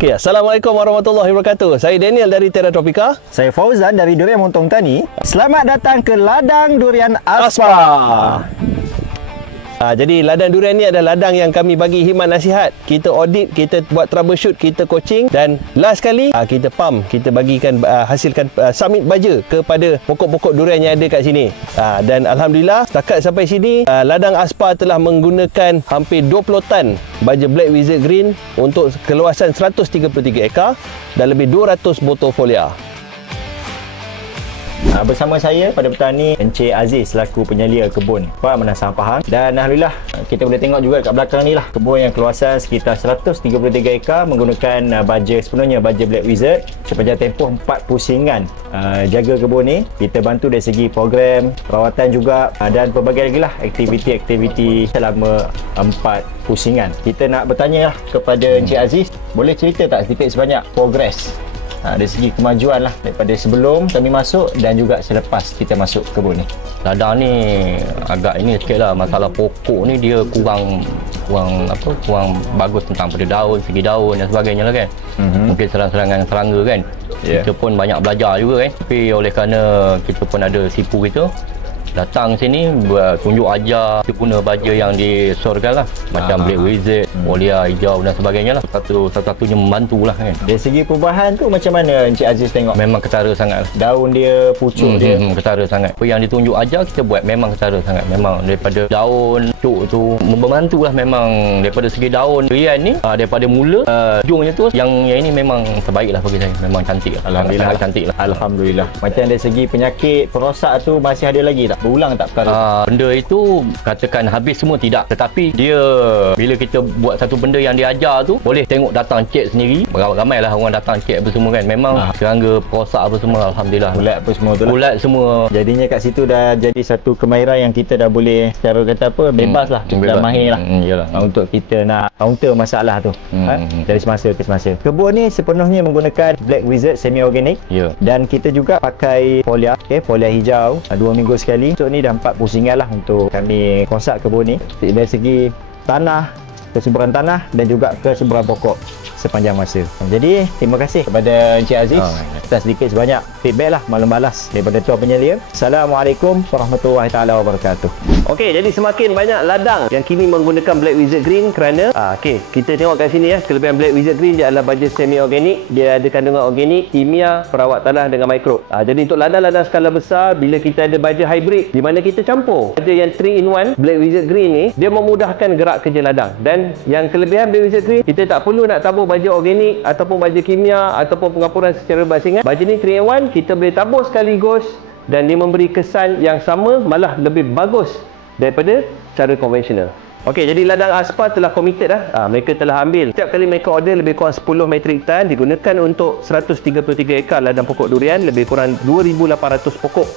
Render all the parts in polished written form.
Okay, Assalamualaikum warahmatullahi wabarakatuh. Saya Daniel dari Terra Tropika. Saya Fauzan dari Durian Montong Tani. Selamat datang ke ladang durian Aspa. Jadi ladang durian ni adalah ladang yang kami bagi khidmat nasihat. Kita audit, kita buat troubleshoot, kita coaching dan last kali kita pump, kita bagikan hasilkan submit baja kepada pokok-pokok durian yang ada kat sini. Dan alhamdulillah setakat sampai sini ladang Aspa telah menggunakan hampir 20 tan baja Black Wizard Green untuk keluasan 133 ekar dan lebih 200 botol folia. Bersama saya pada petang ni Encik Aziz selaku penyelia kebun Menasah Pahang. Dan alhamdulillah kita boleh tengok juga kat belakang ni lah kebun yang keluasan sekitar 133 ekar menggunakan baja sepenuhnya baja Black Wizard sepanjang tempoh 4 pusingan. Jaga kebun ni kita bantu dari segi program perawatan juga dan pelbagai lagi lah aktiviti-aktiviti selama 4 pusingan. Kita nak bertanya lah kepada Encik Aziz, boleh cerita tak sedikit sebanyak progres dari segi kemajuan lah daripada sebelum kami masuk dan juga selepas kita masuk kebun ni. Ladang ni agak ini sikit lah, masalah pokok ni dia kurang bagus tentang pada daun, segi daun dan sebagainya lah kan. Mungkin serang-serangan serangga kan. Kita pun banyak belajar juga kan, tapi oleh kerana kita pun ada sipu kita datang sini buat tunjuk ajar, kita guna baja yang disorkan lah macam Black Wizard, folia hijau dan sebagainya lah. Satu-satunya membantu lah kan. Dari segi perubahan tu macam mana Encik Aziz tengok? Memang ketara sangat lah. Daun dia, pucuk dia ketara sangat. Apa yang ditunjuk ajar kita buat memang ketara sangat. Memang daripada daun, cuk tu membantu lah memang. Daripada segi daun durian ni daripada mula hujungnya tu yang ini memang terbaik lah bagi saya. Memang cantik lah. Alhamdulillah. Sangat cantik lah. Alhamdulillah. Macam dari segi penyakit perosak tu masih ada lagi tak? Berulang tak perkara? Benda itu katakan habis semua tidak, tetapi dia bila kita buat satu benda yang dia ajar tu boleh tengok datang cek sendiri. Ramai lah orang datang cek apa semua kan. Memang serangga perosak apa semua alhamdulillah Ulat apa semua tu lah. Ulat semua. Jadinya kat situ dah jadi satu kemahiran yang kita dah boleh secara kata apa bebas lah. Dah mahir lah untuk kita nak counter masalah tu dari semasa ke semasa. Kebun ni sepenuhnya menggunakan Black Wizard semi organic dan kita juga pakai folia, folia hijau 2 minggu sekali. Untuk ni dah 4 pusingan lah untuk kami konsult kebun ni dari segi tanah, kesuburan tanah dan juga kesuburan pokok sepanjang masa. Jadi terima kasih kepada Encik Aziz atas sedikit sebanyak feedback lah malam balas daripada tuan penyelia. Assalamualaikum warahmatullahi taala wabarakatuh. Okey, jadi semakin banyak ladang yang kini menggunakan Black Wizard Green kerana kita tengok kat sini kelebihan Black Wizard Green dia adalah baja semi organik, dia ada kandungan organik, kimia, perawat tanah dengan mikro. Jadi untuk ladang-ladang skala besar bila kita ada baja hybrid di mana kita campur baja yang 3 in 1 Black Wizard Green ni, dia memudahkan gerak kerja ladang. Dan yang kelebihan Black Wizard Green, kita tak perlu nak tabur baja organik ataupun baja kimia ataupun pengapuran secara basingan. Baja ni 3 in 1 kita boleh tabur sekaligus dan dia memberi kesan yang sama, malah lebih bagus daripada cara konvensional. Okey, jadi ladang Aspa telah committed mereka telah ambil setiap kali mereka order lebih kurang 10 metrik tan digunakan untuk 133 ekar ladang pokok durian, lebih kurang 2,800 pokok.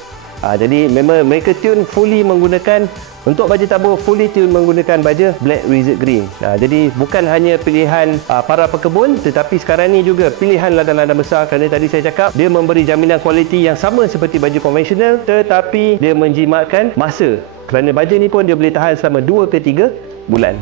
Jadi memang mereka tune fully menggunakan untuk baja tabur fully tune menggunakan baja Black Wizard Green. Jadi bukan hanya pilihan para pekebun tetapi sekarang ni juga pilihan ladang-ladang besar kerana tadi saya cakap dia memberi jaminan kualiti yang sama seperti baja konvensional tetapi dia menjimatkan masa kerana baja ni pun dia boleh tahan selama 2 ke 3 bulan.